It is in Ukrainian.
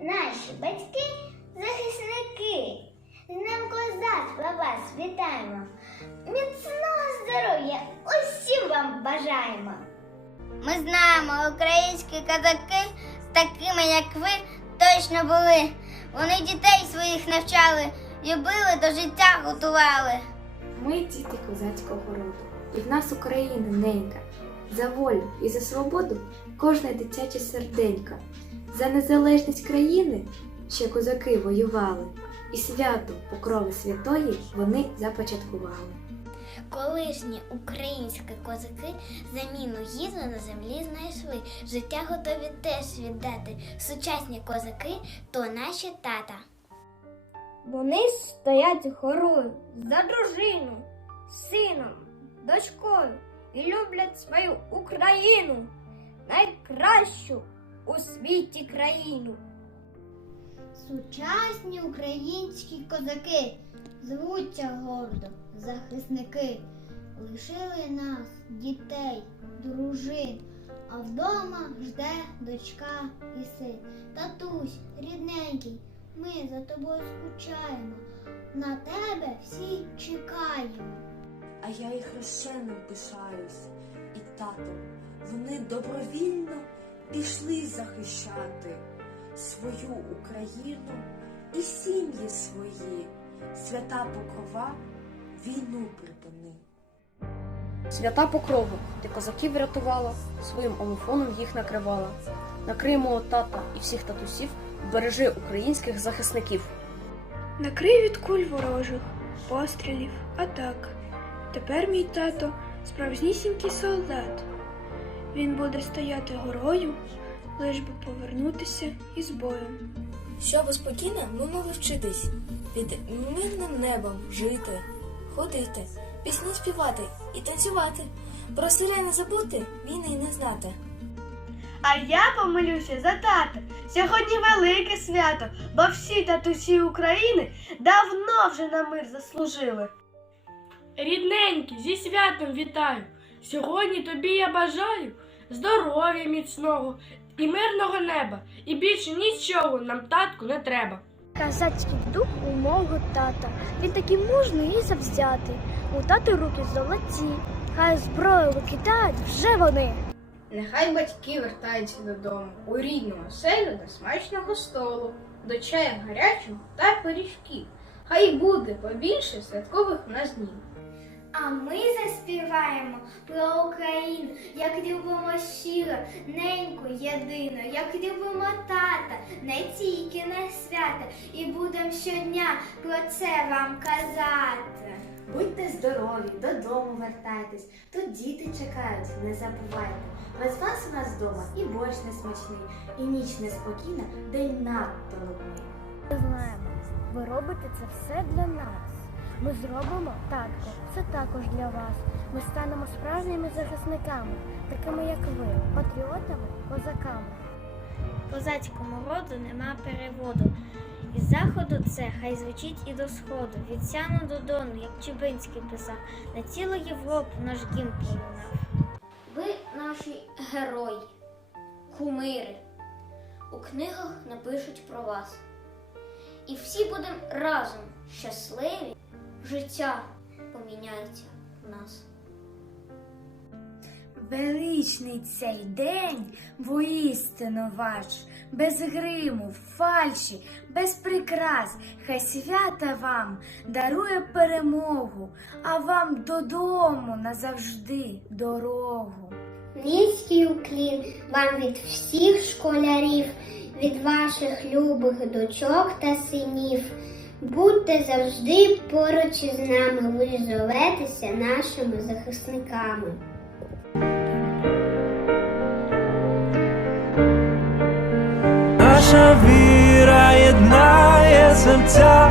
наші батьки, захисники. З Днем козацтва вас вітаємо. Міцного здоров'я усім вам бажаємо. Ми знаємо, українські козаки, такими як ви, точно були. Вони дітей своїх навчали, любили до життя готували. Ми діти козацького роду, і в нас Україна ненька. За волю і за свободу кожне дитяче серденько. За незалежність країни ще козаки воювали, і свято покрови святої вони започаткували. Колишні українські козаки заміну їзду на землі знайшли. Життя готові теж віддати. Сучасні козаки то наші тата. Вони стоять горою за дружину, сином, дочкою і люблять свою Україну, найкращу у світі країну. Сучасні українські козаки звуться гордо захисники. Лишили нас, дітей, дружин, а вдома жде дочка і син. Татусь, рідненький, ми за тобою скучаємо. На тебе всі чекаємо. а я їх хрещеним пишаюсь і татом. Вони добровільно пішли захищати свою Україну і сім'ї свої. Свята покрова війну припини. Свята покрова, ти козаків врятувала, своїм омофоном їх накривала. Накрий мого тата і всіх татусів, бережи українських захисників. Накрий від куль ворожих, пострілів, атак. Тепер мій тато справжнісінький солдат. Він буде стояти горою, лиш би повернутися із бою. Щоб спокійно ми могли вчитись, під мирним небом жити, ходити, пісні співати і танцювати. Про селяни забути, війни не знати. А я помилюся за тата. Сьогодні велике свято, бо всі татусі України давно вже на мир заслужили. Рідненький, зі святом вітаю! Сьогодні тобі я бажаю здоров'я міцного і мирного неба. І більше нічого нам татку не треба. Казацький дух у мого тата. Він такий мужний і завзятий. У тати руки золоті. Хай зброю викидають вже вони. Нехай батьки вертаються додому у рідну оселю до смачного столу, до чаю гарячого та пиріжків. Хай буде побільше святкових нас днів. А ми заспіваємо про Україну, як любимо щиро, неньку єдину, як любимо тата, не тільки на свята, і будемо щодня про це вам казати. Будьте здорові, додому вертайтесь. Тут діти чекають, не забувайте. Без вас у нас вдома і борщ несмачний, і ніч неспокійна, день надто нудний. Ми знаємо, ви робите це все для нас. Ми зробимо татко, це також для вас. Ми станемо справжніми захисниками, такими як ви, патріотами, козаками. Козацькому роду нема переводу. Із заходу це хай звучить і до сходу. Від сяну до дону, як Чубинський писав, на цілу Європу наш гімн пролунав. Ви наші герої, кумири. У книгах напишуть про вас. І всі будемо разом щасливі, життя поміняється в нас. Величний цей день, воістину ваш, без гриму, фальші, без прикрас, хай свята вам дарує перемогу, а вам додому назавжди дорогу. Низький уклін вам від всіх школярів, від ваших любих дочок та синів. Будьте завжди поруч із нами, ви зоветеся нашими захисниками. Наша віра єднає серця,